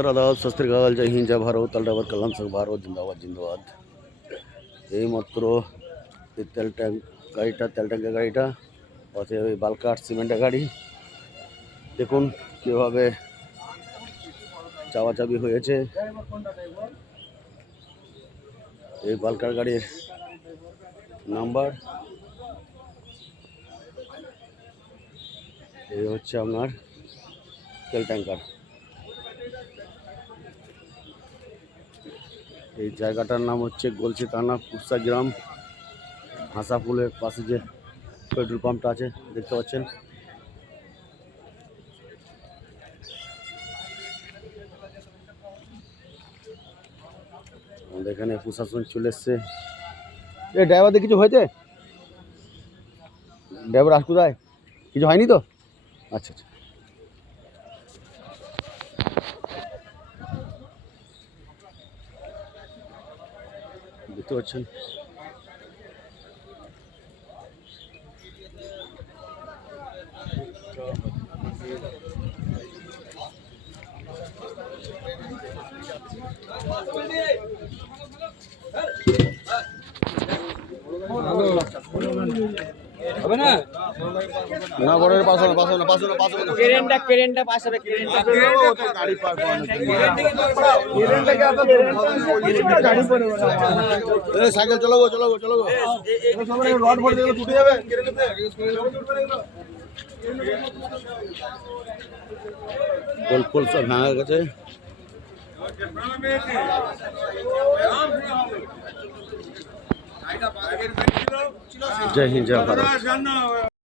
আদালত সত শ্রী আকাল, জয় হিন্দ, জয় ভারত, তালডাবার কল্যাণ সংঘ ভারত, জিন্দাবাদ জিন্দাবাদ। এইমাত্র এই তেল ট্যাঙ্কের গাড়িটা অথবা ওই বালকার সিমেন্টের গাড়ি দেখুন কীভাবে চাপাচাপি হয়েছে। এই বালকার গাড়ির নাম্বার, এই হচ্ছে আপনার তেল ট্যাঙ্কার। এই জায়গাটার নাম হচ্ছে গলসি থানা, পুরসা গ্রাম, হাসাপুলের পাশে যে পেট্রোল পাম্পটা আছে দেখতে পাচ্ছেন। আমাদের এখানে প্রশাসন চলে এসছে। এ ড্রাইভারদের কিছু হয়েছে? ড্রাইভার কোথায়? কিছু হয়নি তো? আচ্ছা আচ্ছা, দেখতে পাচ্ছেন। হবে না না বড়ের পাশে না, পাশে না, পাশে না, পাশে না। কেরেন্টা পাশে হবে, কেরেন্টা গাড়ি পার সাইকেল চলো গো, চলো গো, চলো গো। রড ভরে দেবে, টুটে যাবে। গোল ফোল সব ভাঙা গেছে। জয় হিন্দ, জয় ভারত।